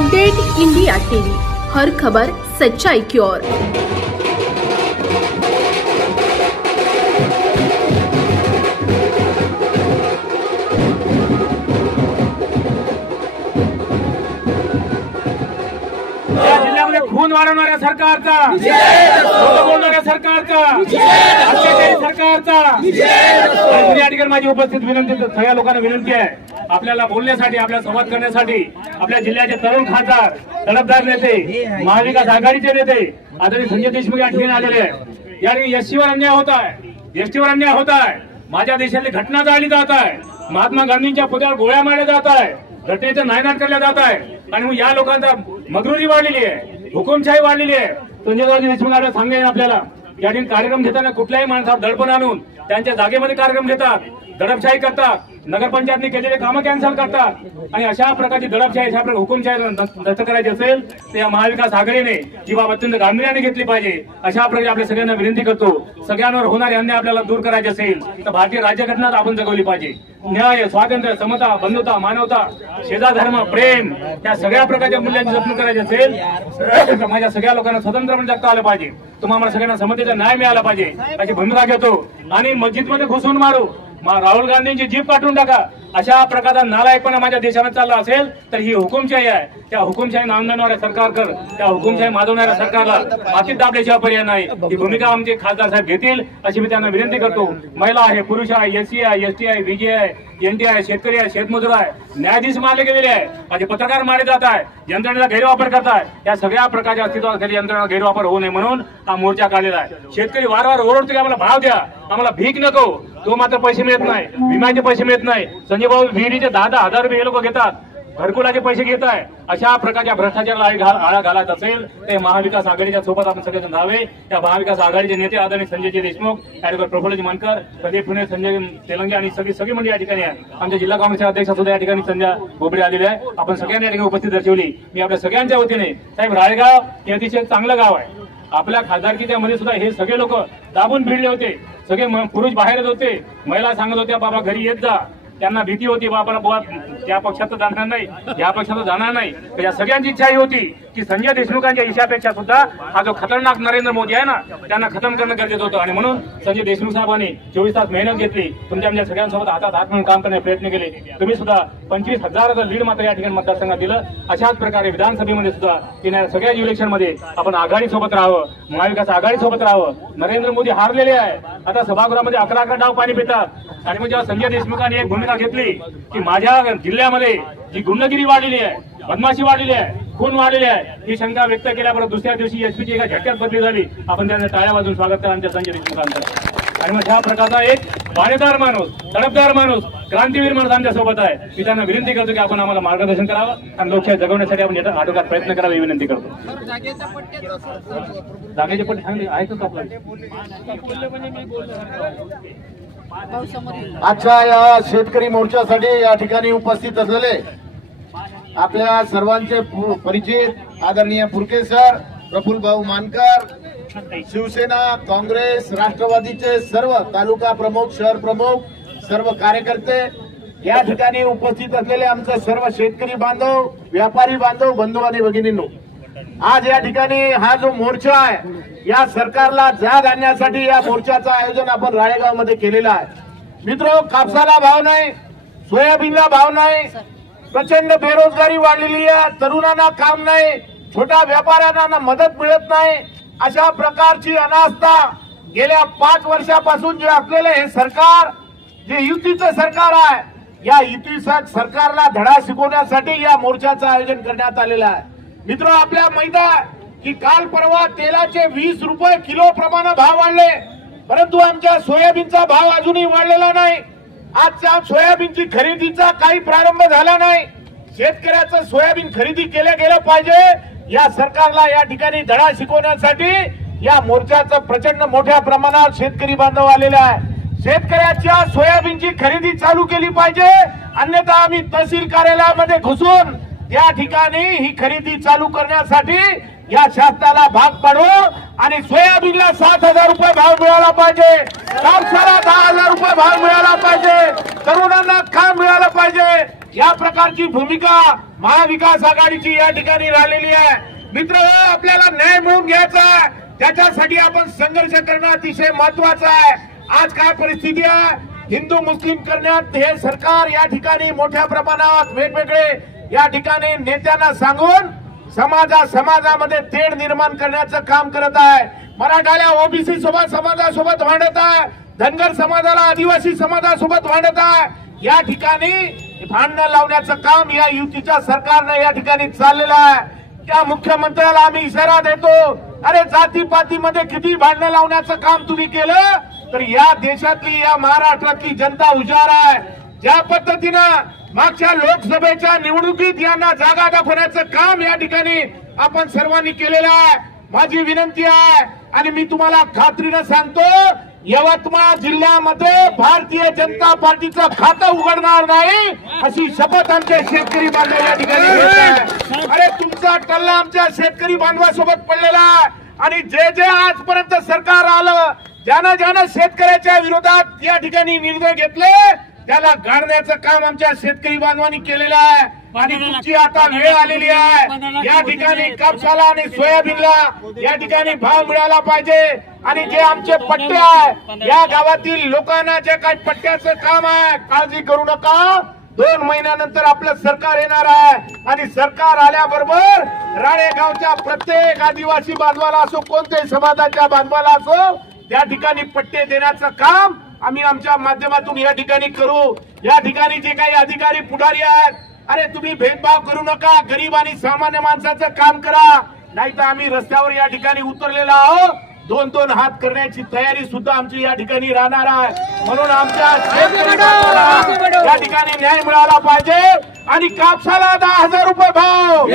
Update India TV, हर खबर सच्चाई की ओर। खून वाढवणाऱ्या सरकारचा, खोटं बोलणाऱ्या सरकारचा, अत्याचारी सरकारचा या ठिकाणी माझी उपस्थित विनंती, सगळ्या लोकांना विनंती आहे, आपल्याला बोलण्यासाठी, आपल्याला संवाद करण्यासाठी आपल्या जिल्ह्याचे तरुण खासदार, तडफदार नेते, महाविकास आघाडीचे नेते आदरणीय संजय देशमुख या ठिकाणी आलेले आहेत। या ठिकाणी एसटीवर अन्याय होत आहे, एसटीवर अन्याय होत आहे, माझ्या देशातली घटना जाळली जात आहे, महात्मा गांधींच्या पुतळ्यावर गोळ्या मारल्या जात आहे, घटनेचं नायनाट केल्या जात आहे आणि मग या लोकांचा मगरुरी वाढलेली आहे, हुकुमशाही वाढलेली आहे। संजय देशमुख आपल्याला सांगेन, आपल्याला या ठिकाणी कार्यक्रम घेताना कुठल्याही माणसावर दडपण आणून त्यांच्या जागेमध्ये कार्यक्रम घेतात, दडपशाही करतात, नगरपंचायतने केलेले कामं कॅन्सल करतात आणि अशा प्रकारची दडपशाही, अशा प्रकारे हुकुमशाही नष्ट करायची असेल तर या महाविकास आघाडीने जी बाब अत्यंत गांभीर्याने घेतली पाहिजे। अशा प्रकारे आपल्या सगळ्यांना विनंती करतो, सगळ्यांवर होणारे अन्याय आपल्याला दूर करायचे असेल तर भारतीय राज्यघटना आपण जगवली पाहिजे। न्याय, स्वातंत्र्य, समता, बंधुता, मानवता, शेजाधर्म, प्रेम या सगळ्या प्रकारच्या मूल्यांची जपणूक करायची असेल तर माझ्या सगळ्या लोकांना स्वतंत्रपणे जगता आलं पाहिजे, तुम्हाला सगळ्यांना समतेचा न्याय मिळाला पाहिजे अशी भूमिका घेतो आणि मस्जिदमध्ये घुसून मारू, राहुल गांधींची जीप काढून टाका, अशा प्रकारचा नालायकपणा माझ्या देशामध्ये चालला असेल तर ही हुकुमशाही आहे। त्या हुकुमशाही नांदणाऱ्या सरकारकर, त्या हुकुमशाही माजवणाऱ्या सरकारला मातीत दाबल्याशिवाय पर्याय नाही। ही भूमिका आमचे खासदार साहेब घेतील अशी मी त्यांना विनंती करतो। महिला आहे, पुरुष आहे, एससी आहे, एसटी आहे, बीजे आहे, एनटी आहे, शेतकरी आहे, शेतमजूर आहे, न्यायाधीश मारले गेलेले आहे, माझे पत्रकार मारले जात आहे, यंत्रणेचा गैरवापर करताय, या सगळ्या प्रकारच्या अस्तित्वाखाली यंत्रणेचा गैरवापर होऊ नये म्हणून हा मोर्चा काढलेला आहे। शेतकरी वारंवार ओरडतो की आम्हाला भाव द्या, आम्हाला भीक नको, तो मात्र पैसे मिळत नाही, विम्याचे पैसे मिळत नाही, संजय भाऊ विहिरीचे 10,000 रुपये हे लोक घेतात, घरकुलाचे पैसे घेत आहे। अशा प्रकारच्या भ्रष्टाचाराला आळा घालायचा असेल तर महाविकास आघाडीच्या सोबत आपण सगळेजण राहावे। त्या महाविकास आघाडीचे नेते आदरणीय संजय देशमुख, ऍडव्होकेट प्रफुल्लजी मानकर, प्रदीप पुणे, संजय तेलंगे आणि सगळी मंडळी या ठिकाणी आहे। आमच्या जिल्हा काँग्रेसचे अध्यक्ष सुद्धा या ठिकाणी संजय बोबडे आलेले आहे, आपण सगळ्यांनी या ठिकाणी उपस्थित दर्शवली। मी आपल्या सगळ्यांच्या वतीने, साहेब राळेगाव हे अतिशय चांगलं गाव आहे, आपल्या खासदारकीच्या मध्ये सुद्धा हे सगळे लोक दाबून भिडले होते, सगळे पुरुष बाहेरच होते, महिला सांगत होत्या बाबा घरी येत जा, त्यांना भीती होती बाबा त्या पक्षात जाणार नाही, या पक्षात जाणार नाही। तर या सगळ्यांची इच्छा ही होती की संजय देशमुखांच्या ईशापेक्षा सुद्धा हा जो खतरनाक नरेंद्र मोदी आहे ना त्यांना खतम करणं गरजेचं होतं आणि म्हणून संजय देशमुख साहेबांनी 24 तास मेहनत घेतली, तुमच्या सगळ्यांसोबत हातात हात म्हणून काम करण्याचे प्रयत्न केले। तुम्ही सुद्धा 25,000चं लीड मात्र या ठिकाणी मतदारसंघात दिलं। अशाच प्रकारे विधानसभेमध्ये सुद्धा येणाऱ्या सगळ्या इलेक्शनमध्ये आपण आघाडीसोबत राहावं, महाविकास आघाडीसोबत राहावं। नरेंद्र मोदी हारलेले आहे, आता सभागृहामध्ये 11 डाव पाणी पितात आणि म्हणजे संजय देशमुखांनी एक भूमिका घेतली की माझ्या जिल्ह्यामध्ये जी गुंडगिरी वाढलेली आहे, बदमाशी वाढलेली आहे, खून वाढलेले आहे, ही शंका व्यक्त केल्याबरोबर दुसऱ्या दिवशी एसपीची एका झटक्यात बदली झाली। आपण त्यांना टाळ्या वाजून स्वागत करा आमच्या संजय देशमुखांचं। आणि मग ह्या प्रकारचा एक बाणेदार माणूस, तडफदार माणूस, क्रांतीवीर माणूस आमच्या सोबत आहे। मी त्यांना विनंती करतो की आपण आम्हाला मार्गदर्शन करावं आणि लोकशाही जगवण्यासाठी आपण याचा आटोक्यात प्रयत्न करावा ही विनंती करतो। जागेचे पट्टे सांगले ऐकतो आपल्याला आजच्या या शेतकरी मोर्चासाठी या ठिकाणी उपस्थित असलेले आपल्या सर्वांचे परिचित आदरणीय फुरके सर, प्रफुल्ल भाऊ मानकर, शिवसेना, काँग्रेस, राष्ट्रवादीचे सर्व तालुका प्रमुख, शहर प्रमुख, सर्व कार्यकर्ते, या ठिकाणी उपस्थित असलेले आमचे सर्व शेतकरी बांधव, व्यापारी बांधव, बंधू आणि भगिनींनो, आज या ठिकाणी हा जो मोर्चा आहे या सरकारला जाग आणण्यासाठी या मोर्चाचं आयोजन आपण राळेगाव मध्ये केलेलं आहे। मित्रो, कापसाला भाव नाही, सोयाबीनला भाव नाही, प्रचंड बेरोजगारी वाढलेली आहे, तरुणांना काम नाही, छोट्या व्यापाऱ्यांना मदत मिळत नाही, अशा प्रकारची अनास्था गेल्या 5 वर्षापासून जे असलेले हे सरकार, जे युतीचं सरकार आहे, या युती सरकारला धडा शिकवण्यासाठी या मोर्चाचं आयोजन करण्यात आलेलं आहे। मित्र, आपल्या माहित आहे की काल परवा तेलाचे 20 रुपये किलो प्रमाणे भाव वाढले, परंतु आमच्या सोयाबीनचा भाव अजूनही वाढलेला नाही। आजच्या सोयाबीनची खरेदीचा काही प्रारंभ झाला नाही। शेतकऱ्याचं सोयाबीन खरेदी गेलं पाहिजे, या सरकारला या ठिकाणी धडा शिकवण्यासाठी या मोर्चाचं प्रचंड मोठ्या प्रमाणात शेतकरी बांधव आलेले आहे। शेतकऱ्याच्या सोयाबीनची खरेदी चालू केली पाहिजे, अन्यथा आम्ही तहसील कार्यालयामध्ये घुसून या ठिकाणी ही खरेदी चालू करण्यासाठी या शासनाला भाग पाडू आणि सोयाबीनला 7,000 रुपये भाव मिळाला पाहिजे, कापसाला 10,000 रुपये भाव मिळाला पाहिजे, तरुणांना काम मिळालं पाहिजे। या प्रकारची भूमिका महाविकास आघाडीची या ठिकाणी राहिलेली आहे. मित्र, आपल्याला न्याय मिळवून घ्यायचा आहे, त्याच्यासाठी आपण संघर्ष करणं अतिशय महत्वाचं आहे. आज काय परिस्थिती आहे, हिंदू मुस्लिम करण्यात हे सरकार या ठिकाणी मोठ्या प्रमाणात वेगवेगळे या ठिकाणी नेत्यांना सांगून समाजामध्ये तेढ निर्माण करण्याचं काम करत आहे. मराठाला ओबीसी समाजासोबत भांडत आहे, धनगर समाजाला आदिवासी समाजासोबत भांडत आहे. या ठिकाणी भांडणं लावण्याचं काम या युतीच्या सरकारनं या ठिकाणी चाललेलं आहे. त्या मुख्यमंत्र्याला आम्ही इशारा देतो, अरे जातीपातीमध्ये किती भांडणं लावण्याचं काम तुम्ही केलं तर या देशातली या महाराष्ट्रातली जनता हुशार आहे. ज्या पद्धतीनं मागच्या लोकसभेच्या निवडणुकीत यांना जागा दाखवण्याचं काम या ठिकाणी आपण सर्वांनी केलेलं आहे. माझी विनंती आहे आणि मी तुम्हाला खात्रीनं सांगतो, यवतमाळ जिल्ह्यामध्ये भारतीय जनता पार्टीचं खातं उघडणार नाही अशी शपथ आमच्या शेतकरी बांधव या ठिकाणी घेत आहे. अरे तुमचा टल्ला आमच्या शेतकरी बांधवासोबत पडलेला आहे आणि जे आजपर्यंत सरकार आलं, ज्यानं शेतकऱ्याच्या विरोधात या ठिकाणी निर्णय घेतले त्याला गाडण्याचं काम आमच्या शेतकरी बांधवांनी केलेलं आहे. आणि तुमची आता वेळ आलेली आहे. या ठिकाणी कापसाला आणि सोयाबीनला या ठिकाणी भाव मिळाला पाहिजे आणि जे आमचे पट्टे आहे या गावातील लोकांना जे काही पट्ट्याचं काम आहे, काळजी करू नका, 2 महिन्यानंतर आपलं सरकार येणार आहे आणि सरकार आल्याबरोबर राळेगावच्या प्रत्येक आदिवासी बांधवाला असो, कोणत्याही समाजाच्या बांधवाला असो, त्या ठिकाणी पट्टे देण्याचं काम आम्ही आमच्या माध्यमातून या ठिकाणी करू. या ठिकाणी जे काही अधिकारी पुढारी आहेत, अरे तुम्ही भेदभाव करू नका, गरीब आणि सामान्य माणसाचं काम करा, नाही तर आम्ही रस्त्यावर या ठिकाणी उतरलेला आहोत. 2-2 हात करण्याची तयारी सुद्धा आमची या ठिकाणी राहणार आहे. म्हणून आमच्या शेतकऱ्यांना या ठिकाणी न्याय मिळाला पाहिजे आणि कापसाला 10,000 रुपये भाव,